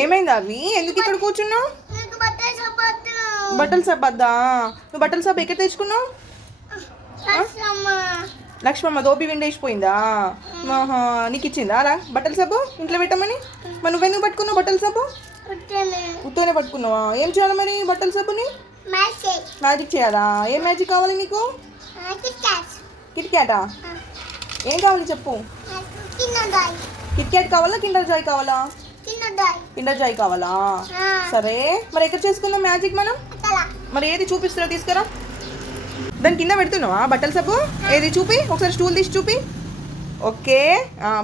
ఏమైంది అవి? ఎందుకు ఇక్కడ కూర్చున్నావు? బట్టలు సబ్బు వద్దా? నువ్వు బట్టలు సబ్బు ఎక్కడ తెచ్చుకున్నావు? లక్ష్మమ్మ దోపి విండేసిపోయిందా? ఆహా, నీకు ఇచ్చిందా అలా బట్టల సబ్బు ఇంట్లో పెట్టమని? మరి నువ్వెందుకు పట్టుకున్నావు బట్టల సబ్బు? ఉత్తోనే పట్టుకున్నావా? ఏం చేయాలి మరి బట్టల సబ్బుని? మ్యాజిక్ చేయాలా? ఏం మ్యాజిక్ కావాలి నీకు? కిట్ క్యాటా? ఏం కావాలి చెప్పు. కిట్ క్యాట్ కావాలా, కిండర్ జాయ్ కావాలా? కిండర్ జాయ్ కావాలా? సరే, మరి ఎక్కడ చేసుకుందాం మ్యాజిక్ మనం? మరి ఏది చూపిస్తారో తీసుకురా. దాని కింద పెడుతున్నావా బట్టల సబ్బు? ఏది చూపి ఒకసారి, స్టూల్ తీసి చూపి. ఓకే,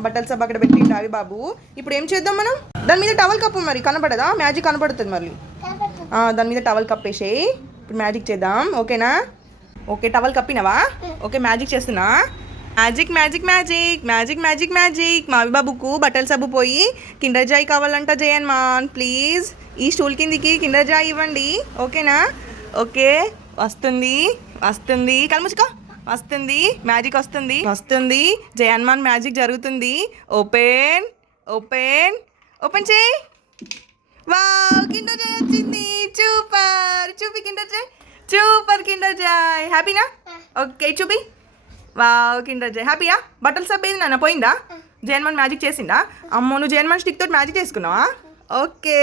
బట్టల సబ్బు అక్కడ పెట్టిండు అవి బాబు. ఇప్పుడు ఏం చేద్దాం మనం? దాని మీద టవల్ కప్పు, మరి కనపడదా? మ్యాజిక్ కనపడుతుంది మరి. దాని మీద టవల్ కప్పేసేయి. ఇప్పుడు మ్యాజిక్ చేద్దాం, ఓకేనా? ఓకే, టవల్ కప్పినవా? ఓకే, మ్యాజిక్ చేస్తున్నా. Magic magic magic magic magic magic. మా బాబుకు బట్టల సబ్బు పోయి కిండర్ జాయ్ కావాలంట. జయన్మాన్ ప్లీజ్ ఈ స్టూల్ కిందికి కిండర్ జాయ్ ఇవ్వండి, ఓకేనా? ఓకే, వస్తుంది వస్తుంది, కల్ముచ్చుకో. వస్తుంది, మ్యాజిక్ వస్తుంది వస్తుంది. జయన్మాన్ మ్యాజిక్ జరుగుతుంది. ఓపెన్ ఓపెన్ ఓపెన్ చేయి. వావ్, కిండర్ జాయ్ వచ్చింది. సూపర్, చూపి Kinder Joy. Super Kinder Joy. హ్యాపీనా? ఓకే చూపి. Wow, Kinder Joy. హ్యాపీయా? బట్టల సబ్బు ఏది నాన్న పోయిందా? జయన్మాన్ మ్యాజిక్ చేసిందా? అమ్మో, నువ్వు జయన్మాన్ స్టిక్ తోటి మ్యాజిక్ చేసుకున్నావా? ఓకే.